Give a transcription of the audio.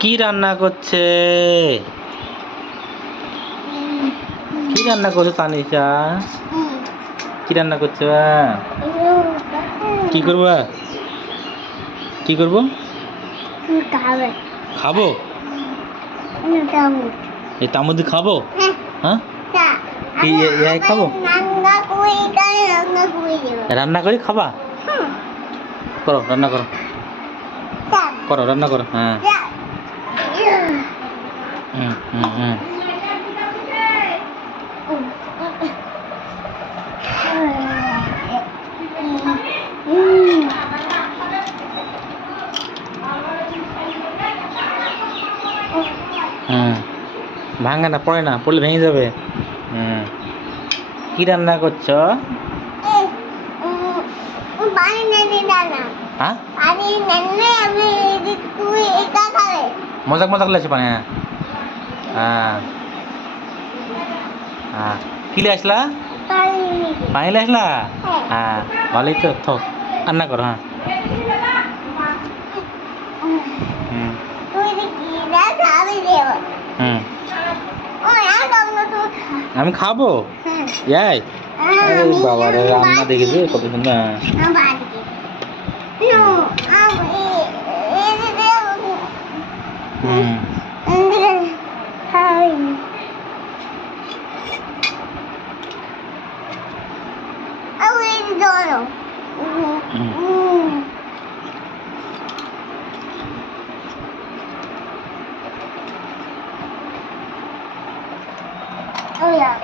কি রান্না করছে? কি রান্না করছো তানিশা? কি রান্না করছো? কি করবা? কি করবো? খাবো? এই তামুদি খাবো? হ্যাঁ কি এই খাবো? রান্না করে খাবা? করো রান্না করো, করো রান্না করো। হ্যাঁ হুম হুম হুম হুম ভাঙে না, পড়ে না, পড়লে ভেঙে যাবে। হুম কি রান্না করছো? হ্যাঁ মজাক মজাক লাগছে পানি। হ্যাঁ হ্যাঁ হ্যাঁ কি লে আসলা? পানি লে আসলা? হ্যাঁ ভালোই তো, থো রান্না করো। হ্যাঁ হুম হুম আমি খাবো। যাই বাবা রে, রান্না দেখেছি কত সুন্দর। হুম Oh yeah.